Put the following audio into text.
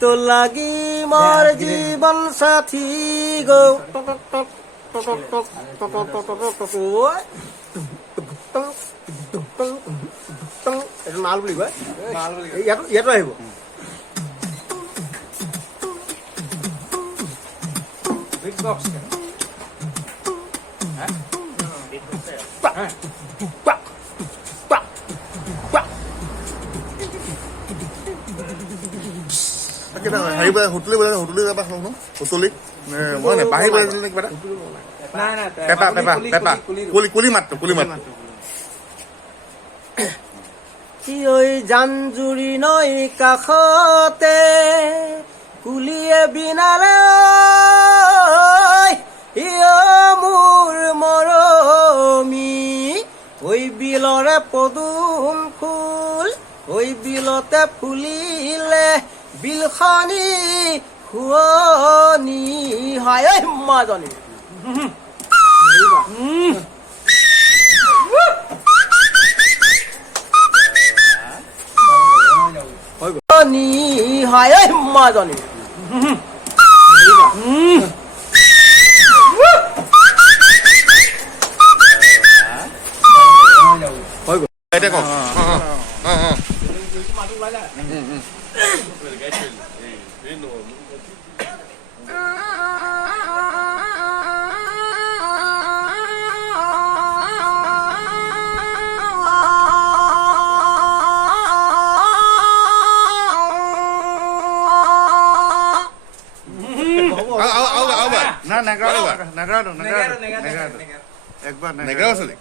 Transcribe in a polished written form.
तो लगी मोर जीवन साथी गो माल বুলি কয় ইয়াতো আহিব বিগ বক্স হোটেলি যাবা হোটেলি মই বাঢ়ি বজাইছিল নে কিবা এটা পেপা কুলি মাত্ৰ জানজুৰি নৈ কাষতে কুলিয়ে বিনালে মোৰ মৰমী ঐ বিলৰে পদুম ফুল ঐ বিলতে ফুলিলে বিলখনি শুৱনি হয় ঐ মাজনী হয় ঐ মাজনী এতিয়া কওক নাগাৰা একবাৰ নেগেৰা আছিলে